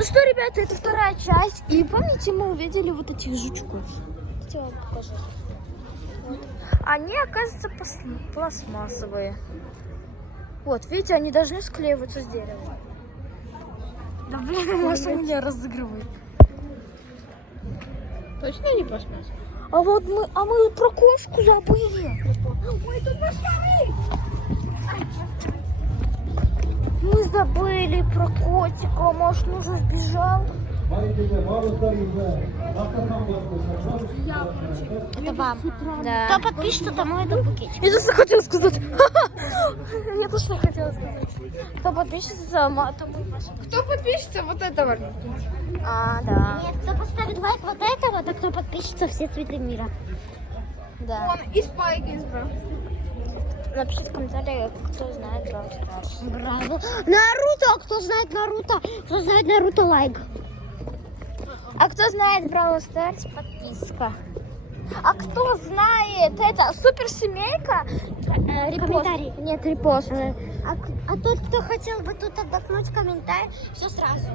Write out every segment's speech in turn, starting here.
Ну что, ребята, это вторая часть. И помните, мы увидели вот этих жучков? Я вам покажу. Вот. Они, оказывается, пластмассовые. Вот, видите, они должны склеиваться с деревом. Да блин, Маша меня разыгрывает. Точно не пластмассовые? А вот мы про кошку забыли. Ой, тут машины! Мы забыли про котика. Может, он уже сбежал? Это вам. Да. Кто подпишется, тому этот букетик. Я тоже хотела сказать. Я тоже хотела сказать. Кто подпишется, тому Маша. Кто подпишется, вот этого? А, да. Нет, кто поставит лайк вот этого, то кто подпишется все цветы мира. Да. Он и Спайк избрал. Напишите в комментариях, кто знает Brawl Stars. Браво. Наруто! Кто знает Наруто? Кто знает Наруто, лайк. А кто знает Brawl Stars, подписка. А кто знает это суперсемейка? Репост. Комментарий. Нет, репост. А тот, кто хотел бы тут отдохнуть, комментарий, все сразу.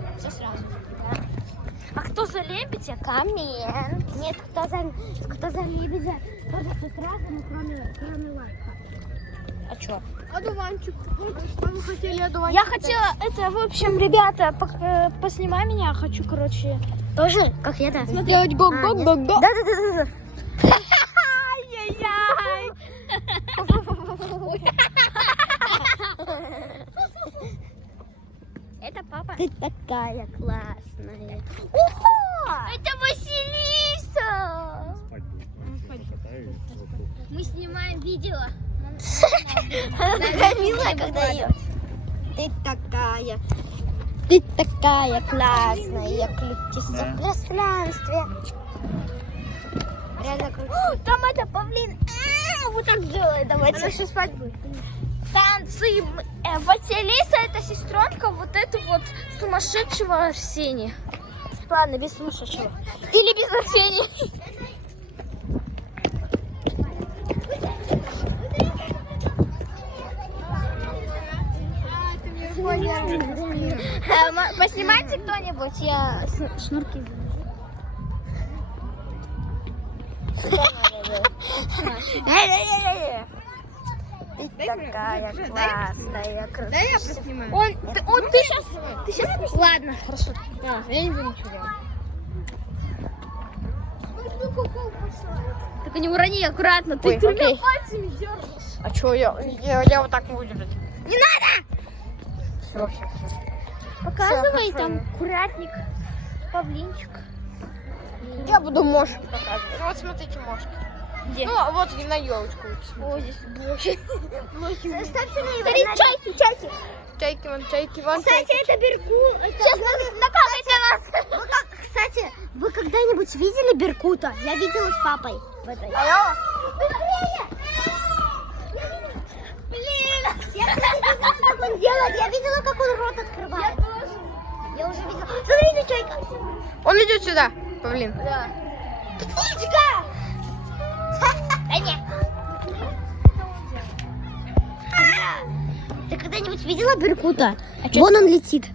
А кто за лебедя? Коммент. Нет, кто за лебедя, тоже все сразу, но кроме лайка. А чё? Одуванчик. Вот что вы хотели, одуванчик. Я хотела это, в общем, ребята, поснимай меня, хочу, короче. Тоже, как я, да? Сделать го-го-го-го. Да. Ай-яй-яй. Это папа. Ты такая классная. Это Василиса. Мы снимаем видео. Она такая милая, когда ее. Ты такая классная, крутишься в пространстве. Реально крутишься. Там это павлин. Вот так делает, давайте. Она сейчас спать будет. Танцы. Василиса это сестренка вот этого вот сумасшедшего Арсения. Ладно, без сумасшедшего. Или без Арсения. Поснимайте кто-нибудь, я шнурки завяжу. Ты такая классная, Да я поснимаю. ты сейчас, ладно, хорошо. Я не буду ничего делать. Только не урони, аккуратно, ты Ой, тремя окей. пальцами дернешь. А что я вот так не буду делать? Не надо! Все. Показывай Всё, там хорошо. курятник, павлинчик. Я буду мошек показывать. Ну, вот смотрите, мошки. Где? Ну, вот и на елочку. О, здесь блоки. Ставьте на Смотри, чайки. Чайки, вон. Кстати, это Беркут. Сейчас накапайте нас. Кстати, вы когда-нибудь видели Беркута? Я видела с папой в этой. Блин. Я видела, как он делает. Я видела, как он рот открывает. Я уже видела. Смотрите, чайка. Он идет сюда, павлин. Да. Птичка! Да нет. Ты когда-нибудь видела Беркута? Вон он летит.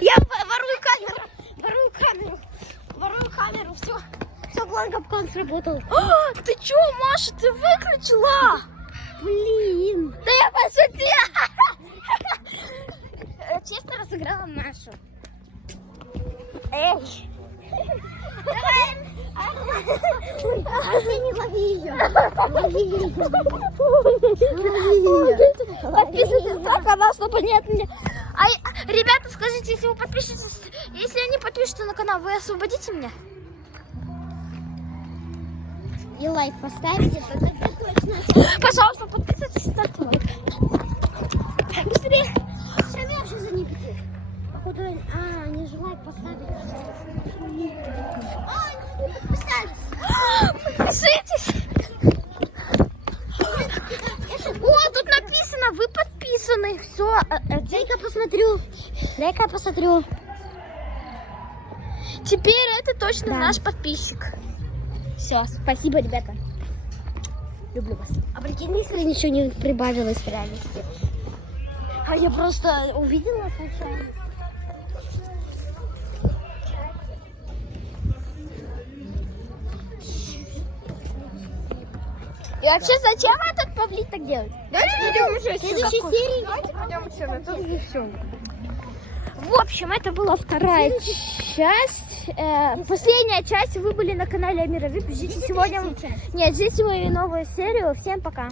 Я ворую камеру, все. Все, капкан сработал. Ты чё, Маша, ты выключила? Блин. Да я пошутила. Честно разыграла Машу. Эй. Не лови ее. Подписывайтесь на канал, чтобы не от меня. Ребята, скажите, если вы подпишетесь, если они подпишутся на канал, вы освободите меня? И лайк поставите, тогда точно. Пожалуйста, подписывайтесь и ставьте лайк. Быстрее. Сами вообще за ней бегут. Походу, они же лайк поставили. Не подписались. Подпишитесь. О, тут написано, вы подписаны. Все. Дай-ка посмотрю. Дай-ка посмотрю. Теперь это точно Да. наш подписчик. Все, спасибо, ребята. Люблю вас. А прикинь, если ничего не прибавилось в реальности. А я просто увидела случайно. И вообще, зачем этот павлин так делает? Давайте пойдем уже Следующей серии. Давайте пойдем все, на тут и все. В общем, это была вторая часть. Последняя часть. Вы были на канале Амира Вип. Ждите сегодня... Нет, ждите мою новую серию. Всем пока.